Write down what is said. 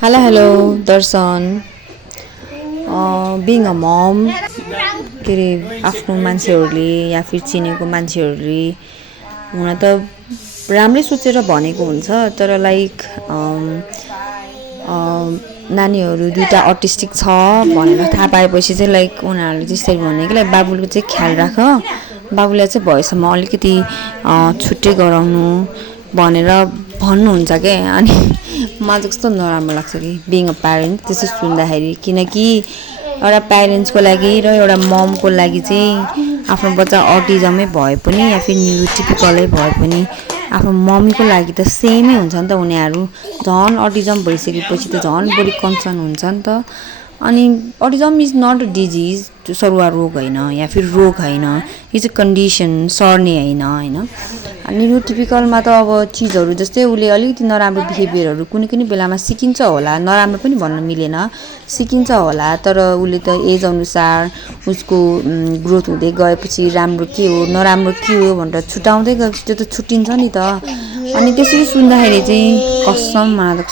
Hello, Darsan. Being a mom, के अरे आफ्नो मान्छेहरूले या फिर चिनेको मान्छेहरूले हुन त राम्रै सोचेर भनेको हुन्छ तर लाइक नानीहरू दुईटा अटिस्टिक छ भनेर थाहा पाएपछि चाहिँ लाइक उनीहरूले त्यसरी भने कि लाइक बाबुले चाहिँ ख्याल राख बाबुलाई चाहिँ भएसम्म अलिकति छुट्टै गराउनु भनेर भन्नुहुन्छ के अनि मलाई कस्तो नराम्रो लाग्छ कि बिङ अ प्यारेन्ट त्यसो सुन्दाखेरि किनकि एउटा प्यारेन्ट्सको लागि र एउटा ममको लागि चाहिँ आफ्नो बच्चा अटिजमै भए पनि या फिर न्युरोटिपिकलै भए पनि आफ्नो मम्मीको लागि त सेमै हुन्छ नि त उनीहरू झन् अटिजम भइसकेपछि त झन् बढी कन्सर्न हुन्छ नि त अनि autism is not a disease सरुवा रोग होइन या फिर रोग होइन यो चाहिँ कन्डिसन सर्ने होइन न्युरोटिपिकलमा त अब चिजहरू जस्तै उसले अलिकति नराम्रो बिहेभियरहरू कुनै कुनै बेलामा सिकिन्छ होला नराम्रो पनि भन्न मिलेन सिकिन्छ होला तर उसले त एज अनुसार उसको ग्रोथ हुँदै गएपछि राम्रो के हो नराम्रो के हो भनेर छुटाउँदै गएपछि त्यो त छुट्टिन्छ नि त अनि त्यसरी सुन्दाखेरि चाहिँ कसम मलाई